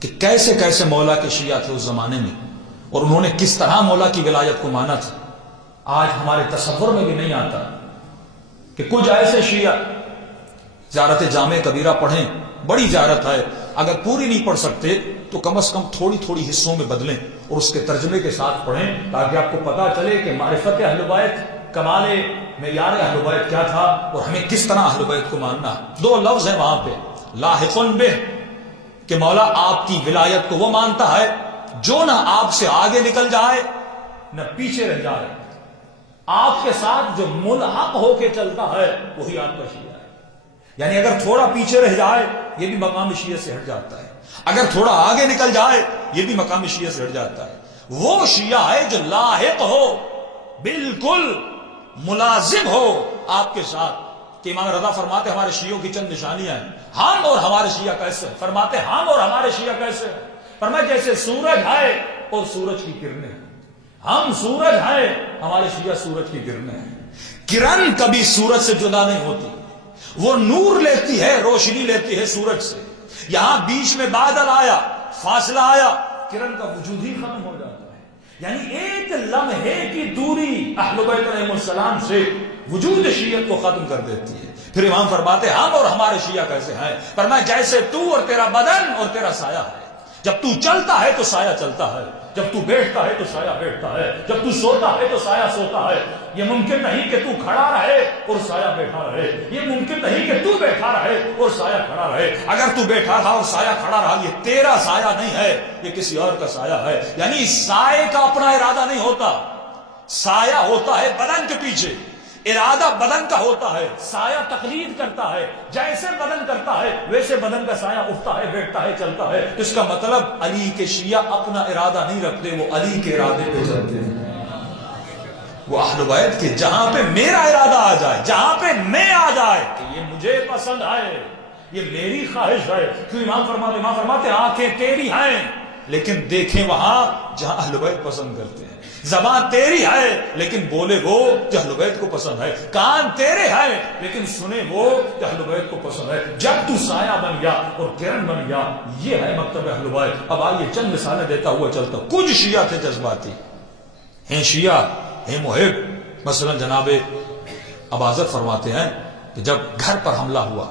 کہ کیسے کیسے مولا کے شیعہ تھے اس زمانے میں اور انہوں نے کس طرح مولا کی ولایت کو مانا تھا. آج ہمارے تصور میں بھی نہیں آتا کہ کچھ ایسے شیعہ زیارت جامع کبیرہ پڑھیں، بڑی زیارت ہے، اگر پوری نہیں پڑھ سکتے تو کم از کم تھوڑی تھوڑی حصوں میں بدلیں اور اس کے ترجمے کے ساتھ پڑھیں تاکہ آپ کو پتا چلے کہ معرفت اہل بیت، کمال معیار اہل بیت کیا تھا اور ہمیں کس طرح اہل بیت کو ماننا. دو لفظ ہیں وہاں پہ، لاحق بہ، کہ مولا آپ کی ولایت کو وہ مانتا ہے جو نہ آپ سے آگے نکل جائے نہ پیچھے رہ جائے، آپ کے ساتھ جو ملحق ہو کے چلتا ہے وہی آپ کا شیعہ ہے. یعنی اگر تھوڑا پیچھے رہ جائے یہ بھی مقام شیعہ سے ہٹ جاتا ہے، اگر تھوڑا آگے نکل جائے یہ بھی مقام شیعہ سے ہٹ جاتا ہے. وہ شیعہ ہے جو لاحق ہو، بالکل ملازم ہو آپ کے ساتھ. کہ امام رضا فرماتے ہمارے شیعوں کی چند نشانیاں ہیں. ہم اور ہمارے شیعہ کیسے ہیں؟ فرماتے ہم اور ہمارے شیعہ کیسے ہیں؟ فرمایا جیسے سورج ہے اور سورج کی کرنیں ہیں. ہم سورج ہیں، ہمارے شیعہ سورج کی کرنیں ہیں. کرن کبھی سورج سے جدا نہیں ہوتی، وہ نور لیتی ہے، روشنی لیتی ہے سورج سے. یہاں بیچ میں بادل آیا، فاصلہ آیا، کرن کا وجود ہی ختم ہو جاتا ہے. یعنی ایک لمحے کی دوری اہل بیت علیہ السلام سے وجود شیعت کو ختم کر دیتی ہے. پھر امام فرماتے ہم اور ہمارے شیعہ کیسے ہیں؟ فرمایا جیسے تو اور تیرا بدن اور تیرا سایہ ہے. جب تو چلتا ہے تو سایہ چلتا ہے، جب تو بیٹھتا ہے تو سایہ بیٹھتا ہے، جب تو سوتا ہے تو سایہ سوتا ہے. یہ ممکن نہیں کہ تو کھڑا رہے اور سایہ بیٹھا رہے، یہ ممکن نہیں کہ تو بیٹھا رہے اور سایہ کھڑا رہے. اگر تو بیٹھا رہا اور سایہ کھڑا رہا یہ تیرا سایہ نہیں ہے، یہ کسی اور کا سایہ ہے. یعنی سایہ کا اپنا ارادہ نہیں ہوتا، سایہ ہوتا ہے بدن کے پیچھے، ارادہ بدن کا ہوتا ہے، سایہ تقلید کرتا ہے. جیسے بدن کرتا ہے ویسے بدن کا سایہ اٹھتا ہے، بیٹھتا ہے، چلتا ہے. اس کا مطلب علی کے شیعہ اپنا ارادہ نہیں رکھتے، وہ علی کے ارادے پہ چلتے ہیں. وہ اہل بیت کے جہاں پہ میرا ارادہ آ جائے، جہاں پہ میں آ جائے کہ یہ مجھے پسند ہے، یہ میری خواہش ہے. کیوں امام فرماتے آنکھیں تیری ہیں لیکن دیکھیں وہاں جہاں اہل بیت پسند کرتے ہیں. زبان تیری ہے لیکن بولے وہ جو اہل بیت کو پسند ہے. کان تیرے ہیں لیکن سنے وہ جو اہل بیت کو پسند ہے. جب تو سایہ بن گیا اور کرن بن گیا، یہ ہے مکتب اہل بیت. اب آئیے چند مثالیں دیتا ہوا چلتا. کچھ شیعہ تھے جذباتی، ہیں شیعہ ہیں محب. مثلا جناب اباظت فرماتے ہیں کہ جب گھر پر حملہ ہوا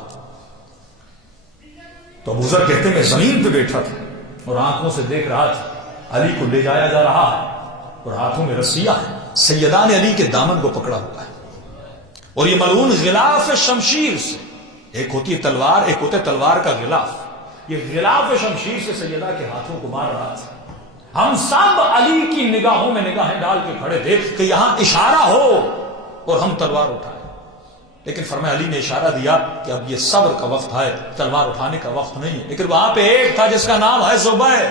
تو ابوذر کہتے ہیں میں زمین پہ بیٹھا تھا اور آنکھوں سے دیکھ رہا تھا علی کو لے جایا جا رہا ہے اور ہاتھوں میں رسیاں ہیں، سیدان علی کے دامن کو پکڑا ہوا ہے اور یہ ملعون غلاف شمشیر سے، ایک ہوتی ہے تلوار، ایک ہوتا ہے تلوار کا غلاف، یہ غلاف شمشیر سے سیدہ کے ہاتھوں کو مار رہا تھا. ہم سب علی کی نگاہوں میں نگاہیں ڈال کے کھڑے تھے کہ یہاں اشارہ ہو اور ہم تلوار اٹھائیں. لیکن فرمایا علی نے اشارہ دیا کہ اب یہ صبر کا وقت ہے، تلوار اٹھانے کا وقت نہیں ہے. لیکن وہاں پہ ایک تھا جس کا نام ہے زبیر.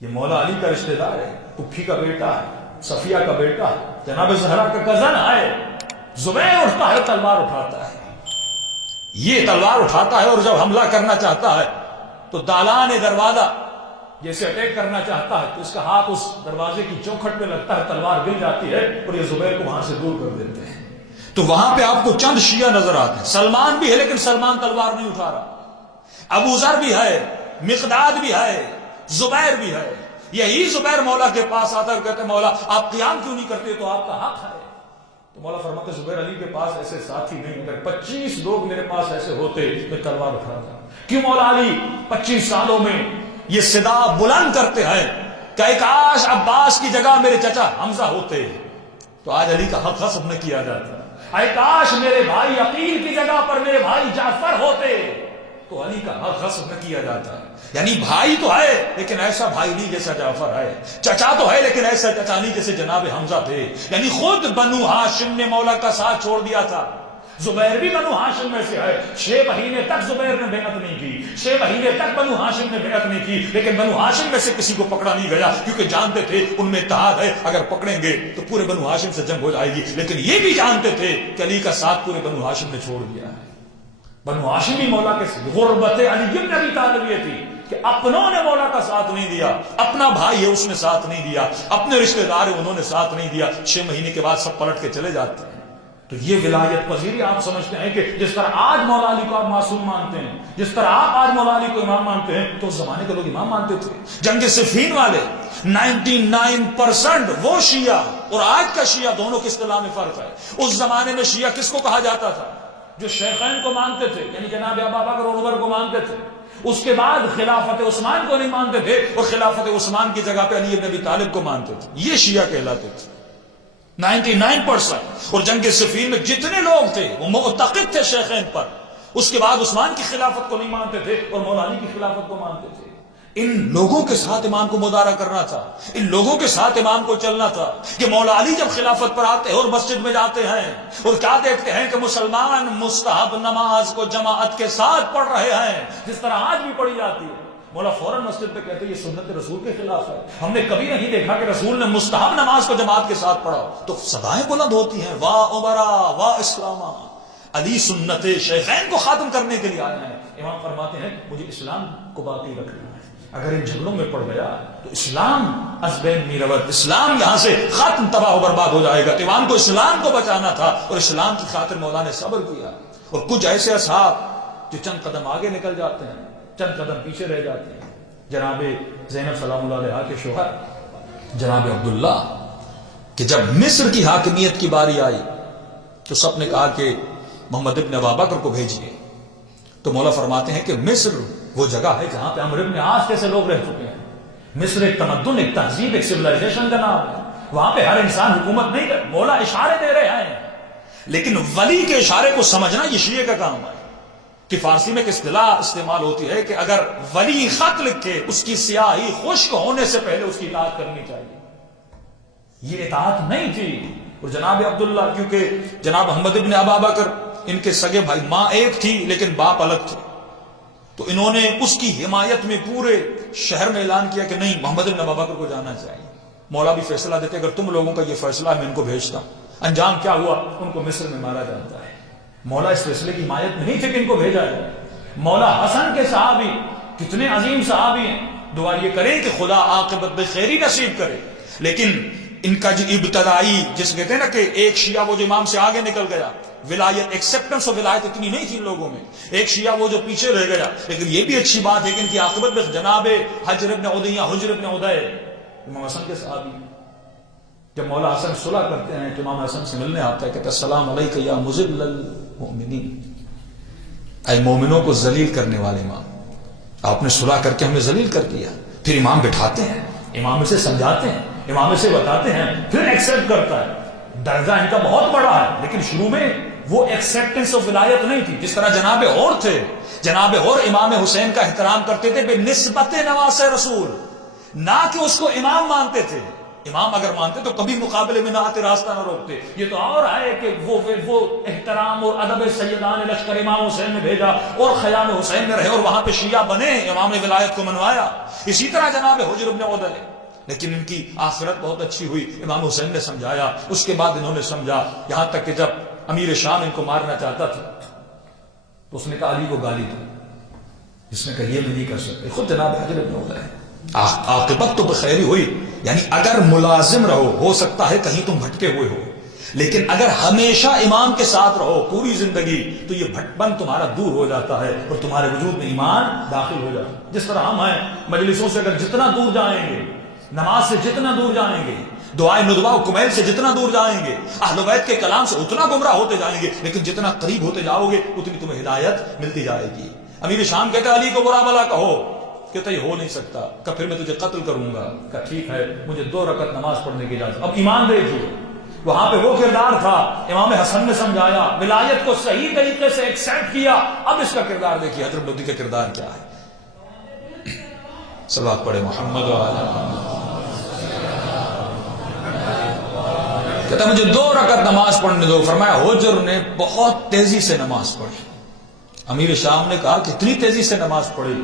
یہ مولا علی کا رشتہ دار ہے، پھپھی کا بیٹا ہے، صفیہ کا بیٹا ہے، جناب زہرا کا کزن ہے. زبیر اٹھتا ہے، تلوار اٹھاتا ہے. یہ تلوار اٹھاتا ہے اور جب حملہ کرنا چاہتا ہے تو دالان دروازہ جیسے اٹیک کرنا چاہتا ہے تو اس کا ہاتھ اس دروازے کی چوکھٹ پہ لگتا ہے، تلوار گر جاتی ہے اور یہ زبیر کو وہاں سے دور کر دیتے ہیں. تو وہاں پہ آپ کو چند شیعہ نظر آتے ہیں. سلمان بھی ہے لیکن سلمان تلوار نہیں اٹھا رہا، ابوذر بھی ہے، مقداد بھی ہے، زبیر بھی ہے. یہی زبیر مولا کے پاس آتا ہے اور کہتے ہیں مولا آپ قیام کیوں نہیں کرتے؟ تو آپ کا حق ہے. تو مولا فرماتے زبیر علی کے پاس ایسے ساتھی نہیں، اگر 25 لوگ میرے پاس ایسے ہوتے میں تلوار اٹھاتا. کیوں مولا علی 25 سالوں میں یہ صدا بلند کرتے ہیں کہ کاش عباس کی جگہ میرے چچا حمزہ ہوتے تو آج علی کا حق غصب نہ کیا جاتا. اے کاش میرے بھائی عقیل کی جگہ پر میرے بھائی جعفر ہوتے تو علی کا حق غصب نہ کیا جاتا. یعنی بھائی تو ہے لیکن ایسا بھائی نہیں جیسا جعفر ہے، چچا تو ہے لیکن ایسا چچا نہیں جیسے جناب حمزہ تھے. یعنی خود بنو ہاشم نے مولا کا ساتھ چھوڑ دیا تھا. زبیر بھی بنو ہاشم میں سے ہے. 6 مہینے تک زبیر نے بیعت نہیں کی، 6 مہینے تک بنو ہاشم نے بیعت نہیں کی. لیکن بنو ہاشم میں سے کسی کو پکڑا نہیں گیا کیونکہ جانتے تھے ان میں اتحاد ہے، اگر پکڑیں گے تو پورے بنو ہاشم سے جنگ ہو جائے گی. لیکن یہ بھی جانتے تھے کہ علی کا ساتھ پورے بنو ہاشم نے چھوڑ دیا ہے. بنو ہاشم بھی مولا کے غربت علی بن ابی طالب یہ تھی کہ اپنوں نے مولا کا ساتھ نہیں دیا. اپنا بھائی ہے اس نے ساتھ نہیں دیا، اپنے رشتہ دار ہے انہوں نے ساتھ نہیں دیا. 6 مہینے کے بعد سب پلٹ کے چلے جاتے ہیں. تو یہ ولایت پذیری آپ سمجھتے ہیں کہ جس طرح آج مولا علی کو آپ معصوم مانتے ہیں، جس طرح آپ آج مولا علی کو امام مانتے ہیں، تو اس زمانے کے لوگ امام مانتے تھے۔ جنگ صفین والے 99% وہ شیعہ اور آج کا شیعہ دونوں کے اصطلاح میں فرق ہے۔ اس زمانے میں شیعہ کس کو کہا جاتا تھا؟ جو شیخین کو مانتے تھے، یعنی جناب ابوبکر اور عمر کو مانتے تھے، اس کے بعد خلافت عثمان کو نہیں مانتے تھے، اور خلافت عثمان کی جگہ پہ علی بن ابی طالب کو مانتے تھے۔ یہ شیعہ کہلاتے تھے 99%۔ اور جنگ صفین میں جتنے لوگ تھے وہ معتقد تھے شیخین پر، اس کے بعد عثمان کی خلافت کو نہیں مانتے تھے اور مولا علی کی خلافت کو مانتے تھے۔ ان لوگوں کے ساتھ امام کو مدارا کرنا تھا، ان لوگوں کے ساتھ امام کو چلنا تھا کہ مولا علی جب خلافت پر آتے ہیں اور مسجد میں جاتے ہیں اور کیا دیکھتے ہیں کہ مسلمان مستحب نماز کو جماعت کے ساتھ پڑھ رہے ہیں جس طرح آج بھی پڑھی جاتی ہے، مولا فوراً مسجد پہ کہتے ہیں یہ سنت رسول کے خلاف ہے، ہم نے کبھی نہیں دیکھا کہ رسول نے مستحب نماز کو جماعت کے ساتھ پڑھا۔ تو صدائیں بلند ہوتی ہیں، واہ عمرہ واہ اسلاما، علی سنت شیخین کو ختم کرنے کے لیے آئے ہیں۔ امام فرماتے ہیں مجھے اسلام کو باقی رکھنا ہے، اگر ان جھگڑوں میں پڑ گیا تو اسلام ازبین میروت، اسلام یہاں سے ختم تباہ و برباد ہو جائے گا۔ امام کو اسلام کو بچانا تھا اور اسلام کی خاطر مولا نے صبر کیا۔ اور کچھ ایسے اصحاب جو چند قدم آگے نکل جاتے ہیں، چند قدم پیچھے رہ جاتے ہیں۔ جناب زینب سلام اللہ علیہا کے شوہر جناب عبداللہ کہ جب مصر کی حاکمیت کی باری آئی تو سب نے کہا کہ محمد ابن ابوبکر کو بھیجیے، تو مولا فرماتے ہیں کہ مصر وہ جگہ ہے جہاں پہ عمرو ابن عاص جیسے لوگ رہ چکے ہیں۔ مصر ایک تمدن، ایک تہذیب، ایک سویلائزیشن کا نام ہے، وہاں پہ ہر انسان حکومت نہیں کر، مولا اشارے دے رہے ہیں، لیکن ولی کے اشارے کو سمجھنا یہ شیعہ کا کام ہے۔ کہ فارسی میں ایک اصطلاح استعمال ہوتی ہے کہ اگر ولی خط لکھے اس کی سیاہی خشک ہونے سے پہلے اس کی اطاعت کرنی چاہیے، یہ اطاعت نہیں تھی۔ اور جناب عبداللہ کیونکہ جناب محمد ابن ابوبکر ان کے سگے بھائی، ماں ایک تھی لیکن باپ الگ تھے، تو انہوں نے اس کی حمایت میں پورے شہر میں اعلان کیا کہ نہیں، محمد ابن ابوبکر کو جانا چاہیے۔ مولا بھی فیصلہ دیتے اگر تم لوگوں کا یہ فیصلہ ہے میں ان کو بھیجتا ہوں۔ انجام کیا ہوا؟ ان کو مصر میں مارا جاتا ہے۔ مولا اس فیصلے کی حمایت میں نہیں تھے کہ ان کو بھیجا جائے۔ مولا حسن کے صحابی کتنے عظیم صحابی ہیں، دعا یہ کریں کہ خدا عاقبت بخیری نصیب کرے، لیکن ان کا جو ابتدائی جس کہتے ہیں نا کہ ایک شیعہ وہ جو امام سے آگے نکل گیا، ولایت ایکسیپٹنس اور ولایت اتنی نہیں تھی ان لوگوں میں، ایک شیعہ وہ جو پیچھے رہ گیا، لیکن یہ بھی اچھی بات ہے کہ ان کی عاقبت میں جناب حجر ابن عدیہ، حجر ابن عدی امام حسن کے صحابی، جب مولا حسن صلح کرتے ہیں تو امام حسن سے ملنے آتا ہے، کہتا ہے السلام علیک یا مذل المؤمنین، اے مومنوں کو ذلیل کرنے والے امام، آپ نے صلح کر کے ہمیں ذلیل کر دیا۔ پھر امام بٹھاتے ہیں، امام سے سمجھاتے ہیں، امام سے بتاتے ہیں، پھر ایکسپٹ کرتا ہے۔ درجہ ان کا بہت بڑا ہے، لیکن شروع میں وہ ایکسپٹنس آف ولایت نہیں تھی۔ جس طرح جناب اور تھے، جناب اور امام حسین کا احترام کرتے تھے بے نسبت نواس رسول، نہ کہ اس کو امام مانتے تھے۔ امام اگر مانتے تو کبھی مقابلے میں نہ آتے، راستہ نہ روکتے۔ یہ تو اور ہے کہ وہ احترام اور ادب سیدان لشکر امام حسین نے بھیجا اور خیام حسین میں رہے اور وہاں پہ شیعہ بنے، امام نے ولایت کو منوایا۔ اسی طرح جناب حجر ابن عدی، لیکن ان کی آخرت بہت اچھی ہوئی، امام حسین نے سمجھایا، اس کے بعد انہوں نے سمجھا، یہاں تک کہ جب امیر شام ان کو مارنا چاہتا تھا تو اس نے کہا علی کو گالی دو، جس نے کہا یہ میں نہیں کر سکتے، خود جناب حجر ابن عدی۔ عاقبت تو بخیری ہوئی، یعنی اگر ملازم رہو، ہو سکتا ہے کہیں تم بھٹکے ہوئے ہو، لیکن اگر ہمیشہ امام کے ساتھ رہو پوری زندگی تو یہ بھٹکپن تمہارا دور ہو جاتا ہے اور تمہارے وجود میں ایمان داخل ہو جاتا ہے۔ جس طرح ہم ہیں، مجلسوں سے اگر جتنا دور جائیں گے، نماز سے جتنا دور جائیں گے، دعائے ندوہ و کمیل سے جتنا دور جائیں گے، اہل بیت کے کلام سے اتنا گمراہ ہوتے جائیں گے، لیکن جتنا قریب ہوتے جاؤ گے اتنی تمہیں ہدایت ملتی جائے گی۔ امیر شام کہتا علی کو برا بھلا کہو، کہتا یہ ہو نہیں سکتا، کہ پھر میں تجھے قتل کروں گا، کہ ٹھیک ہے مجھے 2 رکعت نماز پڑھنے کی اجازت۔ اب ایمان دیکھیے، وہاں پہ وہ کردار تھا، امام حسن نے سمجھایا، ولایت کو صحیح طریقے سے ایکسپٹ کیا۔ اب اس کا کردار دیکھیے، حضرت بدی کا کردار کیا ہے۔ صلوات پڑھے محمد کہتا مجھے 2 رکعت نماز پڑھنے دو۔ فرمایا حجر نے بہت تیزی سے نماز پڑھی۔ امیر شام نے کہا کہ اتنی تیزی سے نماز پڑھی؟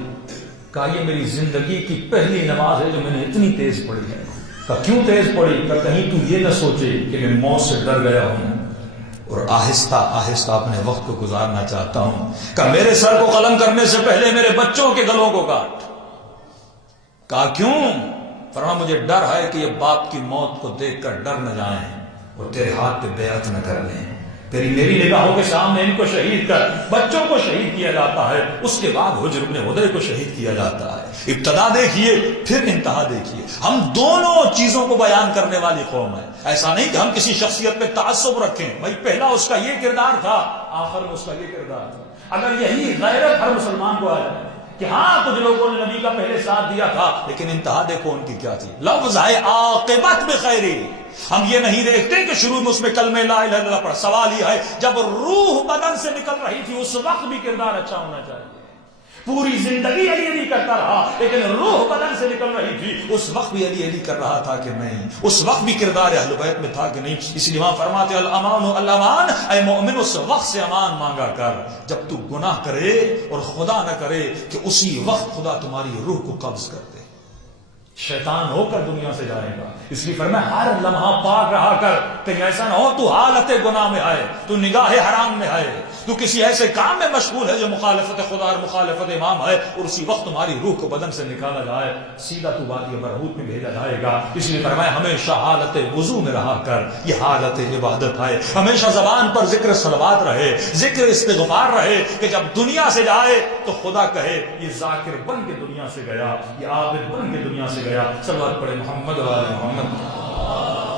کہا یہ میری زندگی کی پہلی نماز ہے جو میں نے اتنی تیز پڑھی ہے۔ کہا کیوں تیز پڑھی؟ کہا کہیں تو یہ نہ سوچے کہ میں موت سے ڈر گیا ہوں اور آہستہ آہستہ اپنے وقت کو گزارنا چاہتا ہوں۔ کہا میرے سر کو قلم کرنے سے پہلے میرے بچوں کے گلوں کو کاٹ۔ کہا کیوں؟ فرمایا مجھے ڈر ہے کہ یہ باپ کی موت کو دیکھ کر ڈر نہ جائیں اور تیرے ہاتھ پہ بیعت نہ کر لیں۔ تیری میری نگاہوں کے سامنے ان کو شہید کر، بچوں کو شہید کیا جاتا ہے، اس کے بعد حجر ابن حدیرہ کو شہید کیا جاتا ہے۔ ابتدا دیکھیے پھر انتہا دیکھیے، ہم دونوں چیزوں کو بیان کرنے والی قوم ہے۔ ایسا نہیں کہ ہم کسی شخصیت پہ تعصب رکھیں، بھائی پہلا اس کا یہ کردار تھا، آخر میں اس کا یہ کردار تھا۔ اگر یہی غیرت ہر مسلمان کو آ جائے کہ ہاں کچھ لوگوں نے نبی کا پہلے ساتھ دیا تھا لیکن انتہا دیکھو ان کی کیا تھی، لفظ ہے عاقبت بخیری۔ ہم یہ نہیں دیکھتے کہ شروع میں اس میں کلمہ لا الہ الا اللہ پڑھا، سوال یہ ہے جب روح بدن سے نکل رہی تھی اس وقت بھی کردار اچھا ہونا چاہیے۔ پوری زندگی علی علی کرتا رہا لیکن روح بدن سے نکل رہی تھی، اس وقت بھی علی علی کر رہا تھا کہ نہیں، اس وقت بھی کردار اہل بیت میں تھا کہ نہیں۔ اس لیے وہاں فرماتے الامان الامان، اے مومن اس وقت سے امان مانگا کر جب تو گناہ کرے اور خدا نہ کرے کہ اسی وقت خدا تمہاری روح کو قبض کر دے، شیطان ہو کر دنیا سے جائے گا۔ اس لیے فرمایا ہر لمحہ پاک رہا کر، کہیں ایسا نہ ہو تو حالت گناہ میں آئے، تو نگاہ حرام میں آئے، تو کسی ایسے کام میں مشغول ہے جو مخالفت خدا اور مخالفت امام ہے، اور اسی وقت تمہاری روح کو بدن سے نکالا جائے، سیدھا تو وادی برہوت میں بھیجا جائے گا۔ اس لیے فرمایا ہمیشہ حالت وضو میں رہا کر، یہ حالت عبادت ہے۔ ہمیشہ زبان پر ذکر صلوات رہے، ذکر استغفار رہے کہ جب دنیا سے جائے تو خدا کہے یہ ذاکر بن کے دنیا سے گیا، یہ عابد بن کے دنیا سے گیا۔ صلوات پڑھے محمد و آل محمد۔